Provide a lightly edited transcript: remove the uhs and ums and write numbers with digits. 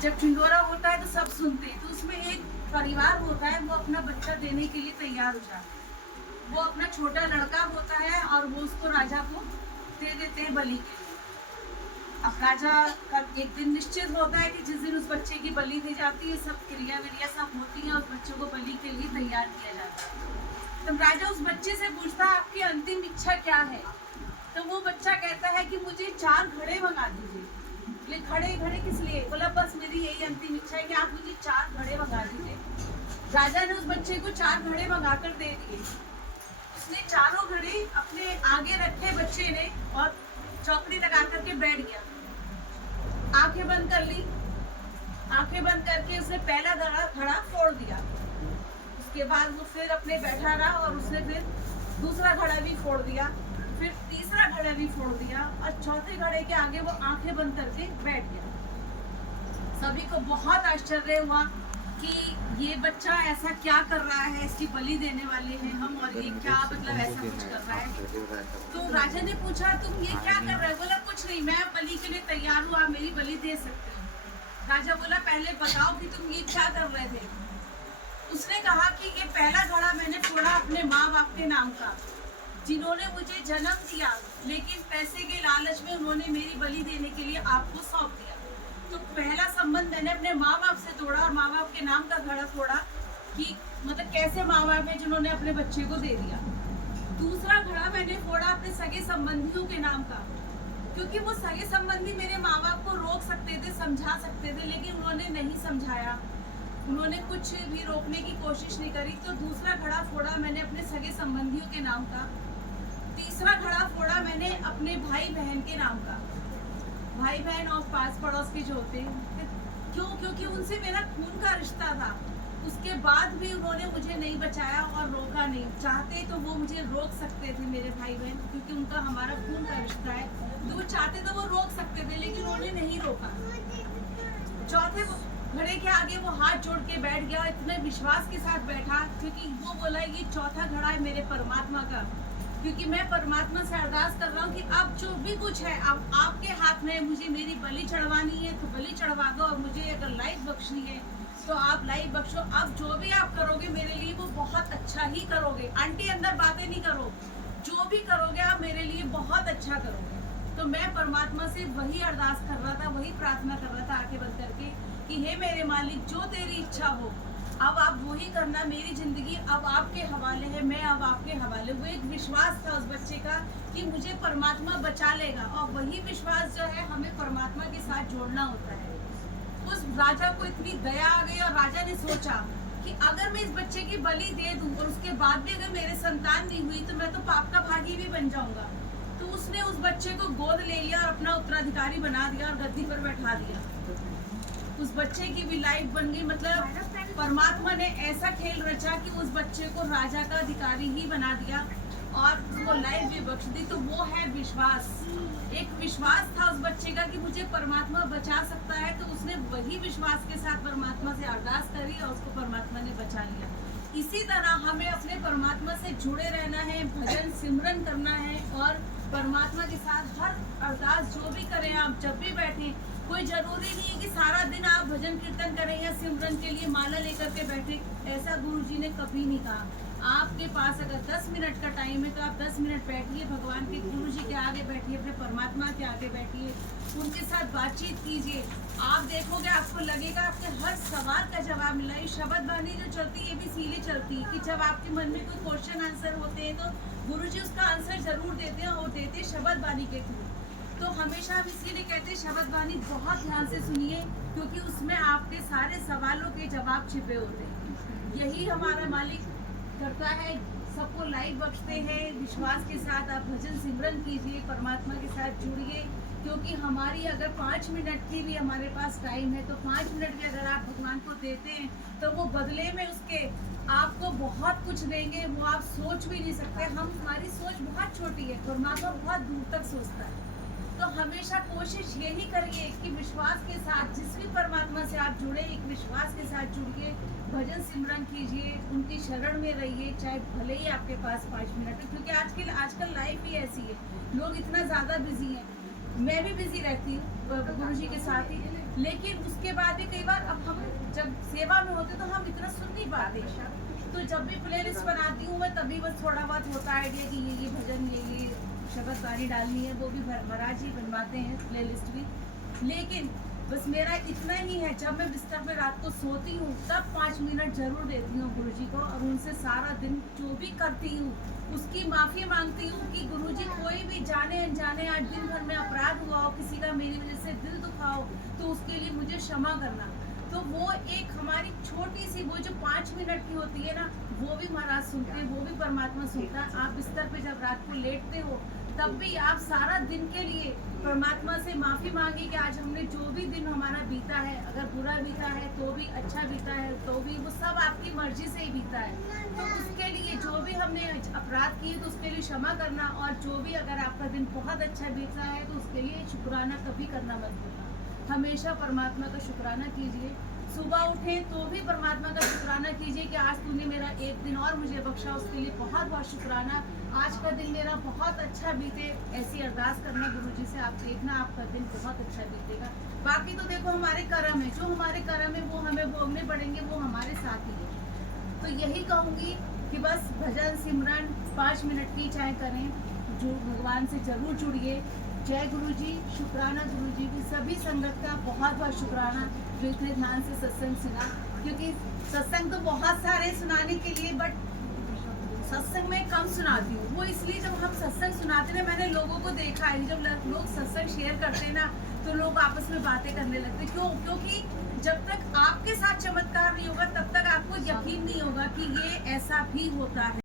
जब ढिंढोरा होता है तो सब सुनते हैं, तो उसमें एक परिवार होता है, वो अपना बच्चा देने के लिए तैयार हो जाता है। वो अपना छोटा लड़का होता है और वो उसको राजा को दे देते हैं बलि के लिए। अब राजा का एक दिन निश्चित होता है कि जिस दिन उस बच्चे की बलि दी जाती है, सब क्रिया विरिया सब होती है, उस बच्चे को बलि के लिए तैयार किया जाता है। तब राजा उस बच्चे से पूछता है आपकी अंतिम इच्छा क्या है? तो वो बच्चा कहता है कि मुझे 4 घड़े मंगा दीजिए। बोले घड़े घड़े किस लिए? बोला बस मेरी यही अंतिम इच्छा है कि आप मुझे 4 घड़े मंगा दीजिए। राजा ने उस बच्चे को 4 घड़े मंगा कर दे दिए। उसने चारों घड़े अपने आगे रखे बच्चे ने और चौकड़ी लगा करके बैठ गया। आंखें बंद कर ली। आंखें बंद करके उसने पहला घड़ा फोड़ दिया। उसके बाद वो फिर अपने बैठा रहा और उसने फिर दूसरा घड़ा भी फोड़ दिया, फिर तीसरा घड़ा भी फोड़ दिया और चौथे घड़े के आगे वो आंखें बंद करके बैठ गया। सभी को बहुत आश्चर्य हुआ कि ये बच्चा ऐसा क्या कर रहा है, इसकी बलि देने वाले हैं हम और ये क्या मतलब ऐसा कुछ कर रहा है। तो राजा ने पूछा तुम ये क्या कर रहे हो? बोला कुछ नहीं, मैं बलि के लिए तैयार हूँ, आप मेरी बलि दे सकते हो। राजा बोला पहले बताओ कि तुम ये क्या कर रहे थे? उसने कहा कि ये पहला घड़ा मैंने फोड़ा अपने माँ बाप के नाम का, जिन्होंने मुझे जन्म दिया, लेकिन पैसे के लालच में उन्होंने मेरी बलि देने के लिए आपको सौंप दिया। तो पहला संबंध मैंने अपने माँ बाप से तोड़ा और माँ बाप के नाम का घड़ा फोड़ा कि मतलब कैसे माँ बाप है जिन्होंने अपने बच्चे को दे दिया। दूसरा घड़ा मैंने फोड़ा अपने सगे संबंधियों के नाम का, क्योंकि वो सगे संबंधी मेरे माँ बाप को रोक सकते थे, समझा सकते थे, लेकिन उन्होंने नहीं समझाया, उन्होंने कुछ भी रोकने की कोशिश नहीं करी। तो दूसरा घड़ा फोड़ा मैंने अपने सगे संबंधियों के नाम का। तीसरा घड़ा फोड़ा मैंने अपने भाई बहन के नाम का। भाई बहन और पास पड़ोस के जो होते हैं, क्यों? क्योंकि उनसे मेरा खून का रिश्ता था। उसके बाद भी उन्होंने मुझे नहीं बचाया और रोका नहीं। चाहते तो वो मुझे रोक सकते थे मेरे भाई बहन, क्योंकि उनका हमारा खून का रिश्ता है, तो वो चाहते तो वो रोक सकते थे, लेकिन उन्होंने नहीं रोका। चौथे घड़े के आगे वो हाथ जोड़ के बैठ गया, इतने विश्वास के साथ बैठा, क्योंकि वो बोला ये चौथा घड़ा है मेरे परमात्मा का, क्योंकि मैं परमात्मा से अरदास कर रहा हूँ कि अब जो भी कुछ है अब आपके हाथ में, मुझे मेरी बलि चढ़वानी है तो बलि चढ़वा दो, और मुझे अगर लाइफ बख्शनी है तो आप लाइफ बख्शो। अब जो भी आप करोगे मेरे लिए वो बहुत अच्छा ही करोगे। आंटी अंदर बातें नहीं करो, जो भी करोगे आप मेरे लिए बहुत अच्छा करोगे। तो मैं परमात्मा से वही अरदास कर रहा था, वही प्रार्थना कर रहा था आंखें बंद करके कि हे मेरे मालिक, जो तेरी इच्छा हो अब आप वही करना। मेरी जिंदगी अब आपके हवाले है, मैं अब आपके हवाले। वो एक विश्वास था उस बच्चे का कि मुझे परमात्मा बचा लेगा, और वही विश्वास जो है हमें परमात्मा के साथ जोड़ना होता है। उस राजा को इतनी दया आ गई और राजा ने सोचा कि अगर मैं इस बच्चे की बलि दे दूं और उसके बाद भी अगर मेरे संतान नहीं हुई तो मैं तो पाप का भागी भी बन जाऊंगा। तो उसने उस बच्चे को गोद ले लिया और अपना उत्तराधिकारी बना दिया और गद्दी पर बैठा दिया। उस बच्चे की भी लाइफ बन गई। मतलब परमात्मा ने ऐसा खेल रचा कि उस बच्चे को राजा का अधिकारी ही बना दिया और वो लाइफ भी बख्श दी। तो वो है विश्वास। एक विश्वास था उस बच्चे का कि मुझे परमात्मा बचा सकता है, तो उसने वही विश्वास के साथ परमात्मा से अरदास करी और उसको परमात्मा ने बचा लिया। इसी तरह हमें अपने परमात्मा से जुड़े रहना है, भजन सिमरन करना है और परमात्मा के साथ हर अरदास जो भी करें आप, जब भी बैठें, कोई जरूरी नहीं है कि सारा दिन आप भजन कीर्तन करें या सिमरन के लिए माला लेकर के बैठे। ऐसा गुरुजी ने कभी नहीं कहा। आपके पास अगर 10 मिनट का टाइम है तो आप 10 मिनट बैठिए, भगवान के गुरुजी के आगे बैठिए, अपने परमात्मा के आगे बैठिए, उनके साथ बातचीत कीजिए। आप देखोगे, आपको लगेगा आपके हर सवाल का जवाब मिला। ये शब्द वाणी जो चलती है ये भी इसीलिए चलती है कि जब आपके मन में कोई क्वेश्चन आंसर होते हैं तो गुरुजी उसका आंसर जरूर देते हैं, और देते शब्द वाणी के थ्रू। तो हमेशा हम इसीलिए कहते हैं शब्द वाणी बहुत ध्यान से सुनिए, क्योंकि उसमें आपके सारे सवालों के जवाब छिपे होते हैं। यही हमारा मालिक करता है, सबको लाइफ बख्शते हैं। विश्वास के साथ आप भजन सिमरन कीजिए, परमात्मा के साथ जुड़िए, क्योंकि हमारी अगर 5 मिनट की भी हमारे पास टाइम है तो 5 मिनट भी अगर आप भगवान को देते हैं तो वो बदले में उसके आपको बहुत कुछ देंगे। वो आप सोच भी नहीं सकते। हमारी सोच बहुत छोटी है, परमात्मा बहुत दूर तक सोचता है। तो हमेशा कोशिश यही करिए कि विश्वास के साथ जिस भी परमात्मा से आप जुड़े, एक विश्वास के साथ जुड़िए, भजन सिमरन कीजिए, उनकी शरण में रहिए, चाहे भले ही आपके पास 5 मिनट है। क्योंकि आजकल लाइफ ही ऐसी है, लोग इतना ज़्यादा बिजी हैं। मैं भी बिजी रहती हूँ गुरुजी के साथ ही, लेकिन उसके बाद भी कई बार अब हम जब सेवा में होते तो हम इतना सुन नहीं पाते। तो जब भी प्ले लिस्ट बनाती हूँ मैं तभी बस थोड़ा बहुत होता है आइडिया कि ये भजन ये शब्द गानी डालनी है, वो भी महाराज ही बनवाते हैं प्ले लिस्ट भी। लेकिन बस मेरा इतना ही है, जब मैं बिस्तर में रात को सोती हूँ तब 5 मिनट जरूर देती हूँ गुरुजी को, और उनसे सारा दिन जो भी करती हूँ उसकी माफ़ी मांगती हूँ कि गुरुजी कोई भी जाने अनजाने आज दिन भर में अपराध हुआ हो, किसी का मेरी वजह से दिल दुखा हो, तो उसके लिए मुझे क्षमा करना। तो वो एक हमारी छोटी सी वो जो 5 मिनट की होती है ना, वो भी महाराज सुनते हैं, वो भी परमात्मा सुनता है। आप बिस्तर पे जब रात को लेटते हो तब भी आप सारा दिन के लिए परमात्मा से माफ़ी मांगे कि आज हमने जो भी दिन हमारा बीता है, अगर बुरा बीता है तो भी, अच्छा बीता है तो भी, वो सब आपकी मर्जी से ही बीता है। तो उसके लिए जो भी हमने अपराध किए तो उसके लिए क्षमा करना, और जो भी अगर आपका दिन बहुत अच्छा बीत रहा है तो उसके लिए शुक्राना कभी करना मत भूलना। हमेशा परमात्मा का शुक्राना कीजिए। सुबह उठे तो भी परमात्मा का शुक्राना कीजिए कि आज तूने मेरा एक दिन और मुझे बख्शा, उसके लिए बहुत बहुत शुक्राना। आज का दिन मेरा बहुत अच्छा बीते, ऐसी अरदास करना गुरुजी से, आप देखना आपका दिन बहुत अच्छा बीतेगा। बाकी तो देखो हमारे कर्म है, जो हमारे कर्म है वो हमें भोगने पड़ेंगे, वो हमारे साथ ही है। तो यही कहूँगी कि बस भजन सिमरन 5 मिनट की चाहे करें, जो भगवान से जरूर जुड़िए। जय गुरुजी, शुक्राना गुरुजी की सभी संगत का बहुत बहुत शुक्राना जो इतने ध्यान से सत्संग सुना, क्योंकि सत्संग तो बहुत सारे सुनाने के लिए, बट सत्संग में कम सुनाती हूँ। वो इसलिए जब हम सत्संग सुनाते हैं, मैंने लोगों को देखा है जब लोग सत्संग शेयर करते हैं ना तो लोग आपस में बातें करने लगते हैं। क्यों? क्योंकि जब तक आपके साथ चमत्कार नहीं होगा तब तक आपको यकीन नहीं होगा कि ये ऐसा भी होता है।